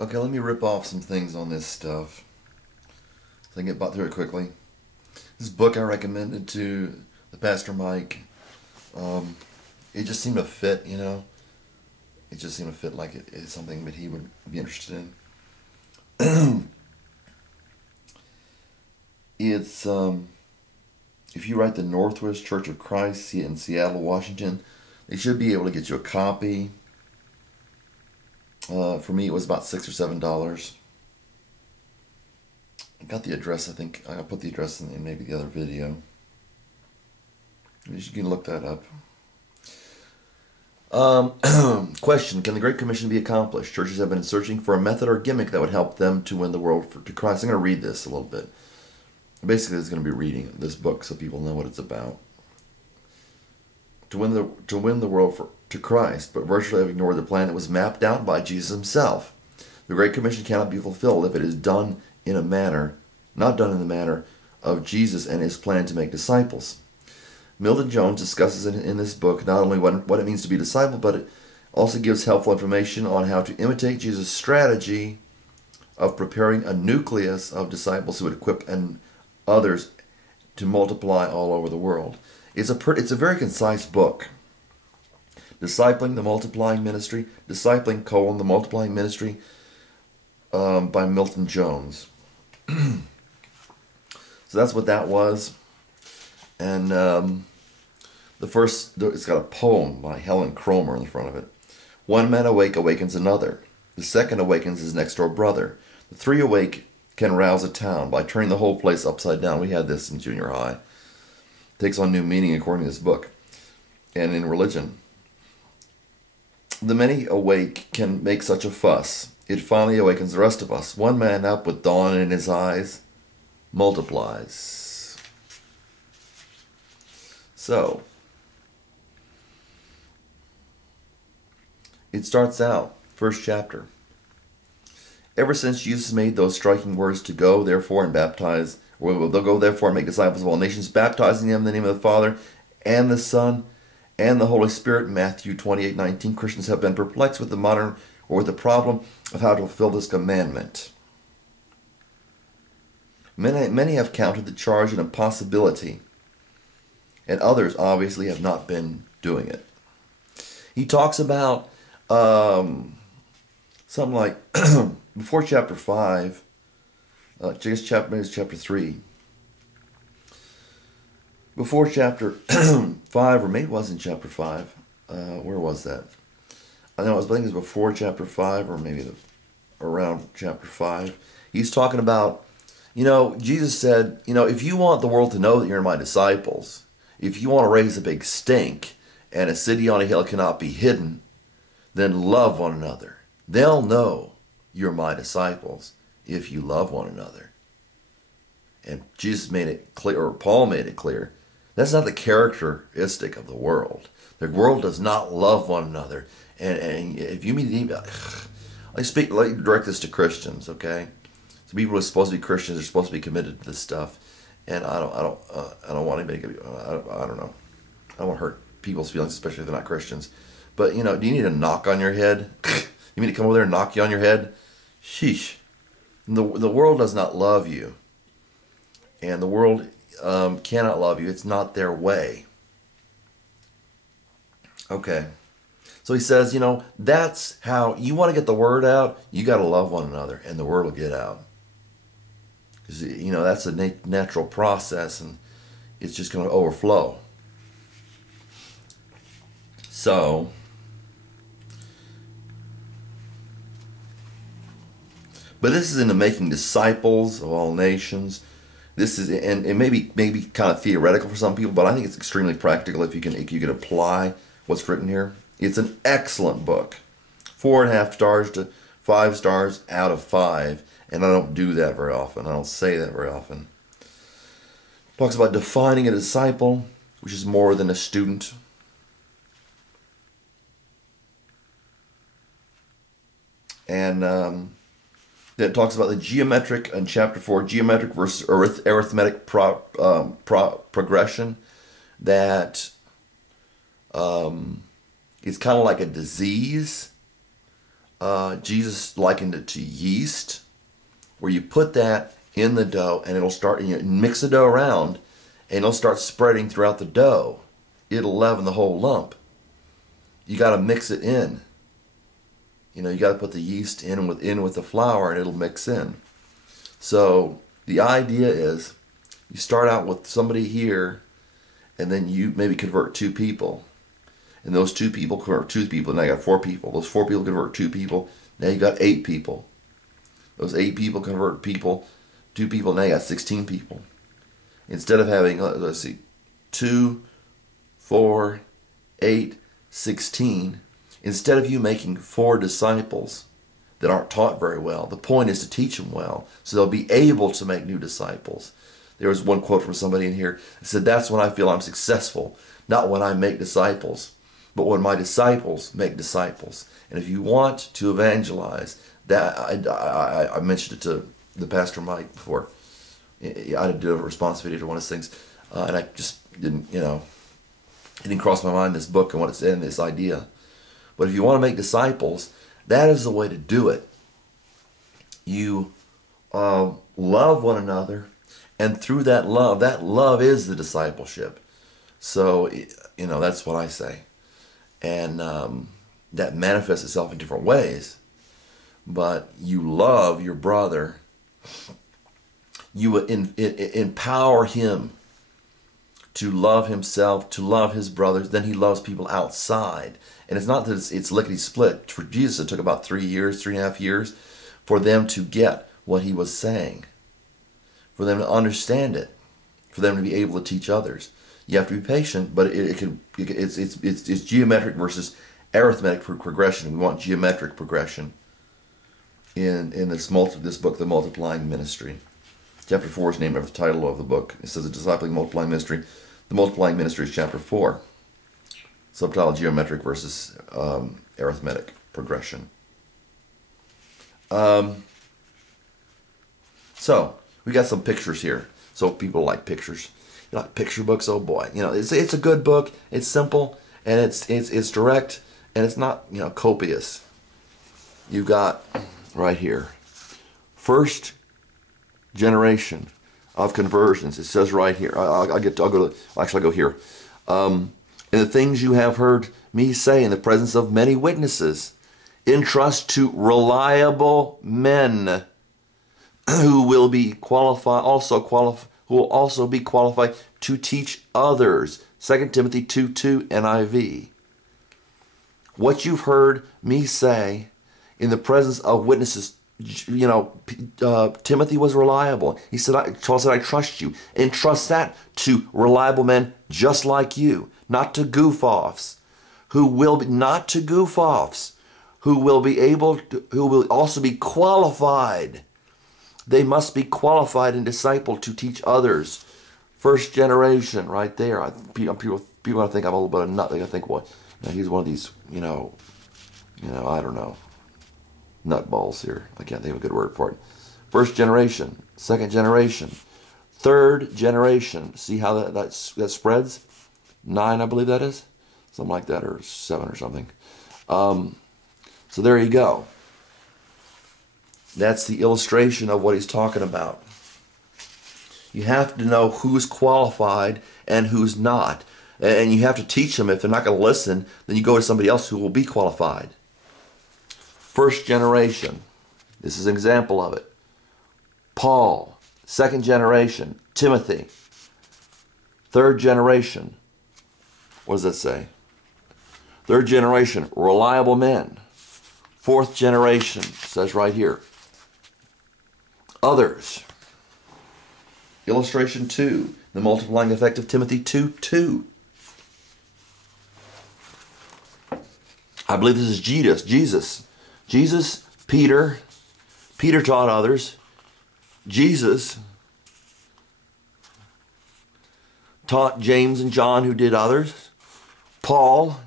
Okay, let me rip off some things on this stuff so I can get through it quickly. This book I recommended to the Pastor Mike, um, it just seemed to fit, you know? It just seemed to fit like it's something that he would be interested in. It's, if you write the Northwest Church of Christ in Seattle, Washington, they should be able to get you a copy. For me, it was about $6 or $7. I got the address, I think. I put the address in maybe the other video. You can look that up. Question: Can the Great Commission be accomplished? Churches have been searching for a method or gimmick that would help them to win the world to Christ. I'm going to read this a little bit. Basically, it's going to be reading this book so people know what it's about. To win the world to Christ, but virtually have ignored the plan that was mapped out by Jesus himself. The Great Commission cannot be fulfilled if it is done in a manner, not done in the manner of Jesus and his plan to make disciples. Milton Jones discusses in this book not only what it means to be a disciple, but it also gives helpful information on how to imitate Jesus' strategy of preparing a nucleus of disciples who would equip others to multiply all over the world. It's a very concise book. Discipling the Multiplying Ministry, Discipling, the Multiplying Ministry, by Milton Jones. So that's what that was. And it's got a poem by Helen Cromer in the front of it. One man awake awakens another. The second awakens his next door brother. The three awake can rouse a town by turning the whole place upside down. We had this in junior high. It takes on new meaning according to this book. And in religion. The many awake can make such a fuss. It finally awakens the rest of us. One man up with dawn in his eyes multiplies. So, it starts out, first chapter. Ever since Jesus made those striking words to go, therefore, and baptize, they'll go therefore and make disciples of all nations, baptizing them in the name of the Father and the Son and the Holy Spirit, Matthew 28:19, Christians have been perplexed with the problem of how to fulfill this commandment. Many have counted the charge an impossibility, and others obviously have not been doing it. He talks about something like before chapter 5, maybe it's chapter 3. Before chapter 5, or maybe it was in chapter 5. Where was that? I think it was before chapter 5, or maybe around chapter 5. He's talking about, Jesus said, if you want the world to know that you're my disciples, if you want to raise a big stink, and a city on a hill cannot be hidden, then love one another. They'll know you're my disciples if you love one another. And Jesus made it clear, or Paul made it clear, that's not the characteristic of the world. The world does not love one another. And if you meet anybody, let direct this to Christians, okay? So people who are supposed to be Christians are supposed to be committed to this stuff, and I don't want anybody. I don't know. I don't want to hurt people's feelings, especially if they're not Christians. But do you need a knock on your head? You mean to come over there and knock you on your head? Sheesh. The world does not love you, and the world cannot love you. It's not their way. Okay. So he says, that's how you want to get the word out. You got to love one another, and the word will get out. Because that's a natural process, and it's just going to overflow. So, but this is into making disciples of all nations. This is, and it may be kind of theoretical for some people, but I think it's extremely practical if you can apply what's written here. It's an excellent book. 4.5 stars to 5 stars out of 5. And I don't do that very often. I don't say that very often. Talks about defining a disciple, which is more than a student. And then it talks about the geometric, in chapter 4, geometric versus arithmetic progression. That it's kind of like a disease Jesus likened it to yeast, where you put that in the dough and it'll start, mix the dough around and it'll start spreading throughout the dough. It'll leaven the whole lump. You got to mix it in. You got to put the yeast in with the flour and it'll mix in. So the idea is you start out with somebody here and then you maybe convert 2 people. And those 2 people convert 2 people. Now you got 4 people. Those 4 people convert 2 people. Now you got 8 people. Those 8 people convert 2 people. Now you got 16 people. Instead of having, let's see, 2, 4, 8, 16, instead of you making 4 disciples that aren't taught very well, the point is to teach them well so they'll be able to make new disciples. There was one quote from somebody in here that said, "That's when I feel I'm successful, not when I make disciples, but when my disciples make disciples." And if you want to evangelize, that I mentioned it to the pastor Mike before. I did a response video to one of his things, and I just didn't, it didn't cross my mind, this book and what it's in, this idea. But if you want to make disciples, that is the way to do it. You love one another, and through that love is the discipleship. So, that's what I say. And that manifests itself in different ways. But you love your brother. You empower him to love himself, to love his brothers. Then he loves people outside. And it's not that it's lickety-split. For Jesus, it took about 3.5 years for them to get what he was saying, for them to understand it, for them to be able to teach others. You have to be patient, but it's geometric versus arithmetic progression. We want geometric progression in this book, The Multiplying Ministry. Chapter 4 is named after the title of the book. It says, "The Discipling Multiplying Ministry." The Multiplying Ministry is chapter 4. Subtitle, Geometric versus Arithmetic Progression. So, we got some pictures here. So people like pictures. You like picture books? Oh boy. It's a good book. It's simple, and it's direct, and it's not, copious. You've got right here, first generation of conversions. It says right here. I'll go here. And the things you have heard me say in the presence of many witnesses, entrust to reliable men who will be qualified, who will also be qualified to teach others. 2 Timothy 2:2 NIV. What you've heard me say in the presence of witnesses, Timothy was reliable. He said, Paul said, "I trust you." Entrust that to reliable men just like you, not to goof-offs, who will also be qualified. They must be qualified and discipled to teach others. First generation, right there. People want to think I'm a little bit of a nut. They're going to think, well, he's one of these, I don't know, nutballs here. I can't think of a good word for it. First generation, second generation, third generation. See how that spreads? 9, I believe that is. Something like that, or 7 or something. So there you go. That's the illustration of what he's talking about. You have to know who's qualified and who's not. And you have to teach them. If they're not going to listen, then you go to somebody else who will be qualified. First generation. This is an example of it. Paul. Second generation. Timothy. Third generation. What does that say? Third generation. Reliable men. Fourth generation. Says right here. Others. Illustration 2. The multiplying effect of Timothy 2:2. I believe this is Jesus, Peter. Peter taught others. Jesus taught James and John, who did others. Paul.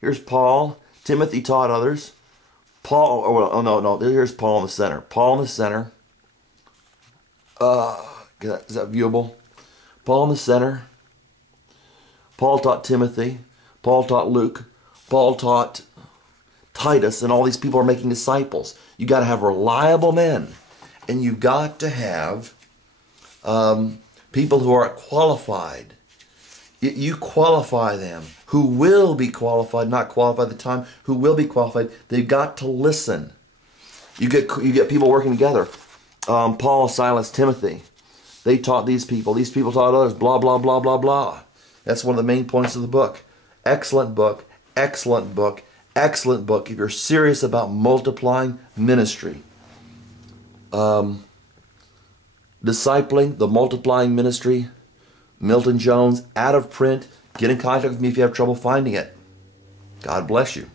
Here's Paul. Timothy taught others. Here's Paul in the center. Paul in the center. Is that viewable? Paul in the center. Paul taught Timothy. Paul taught Luke. Paul taught Titus and all these people are making disciples. You got to have reliable men. And you've got to have people who are qualified. You qualify them. Who will be qualified, not qualified at the time, who will be qualified. They've got to listen. You get people working together. Paul, Silas, Timothy. They taught these people. These people taught others. Blah, blah, blah, blah, blah. That's one of the main points of the book. Excellent book. Excellent book. Excellent book. If you're serious about multiplying ministry. Discipling, the multiplying ministry. Milton Jones, out of print. Get in contact with me if you have trouble finding it. God bless you.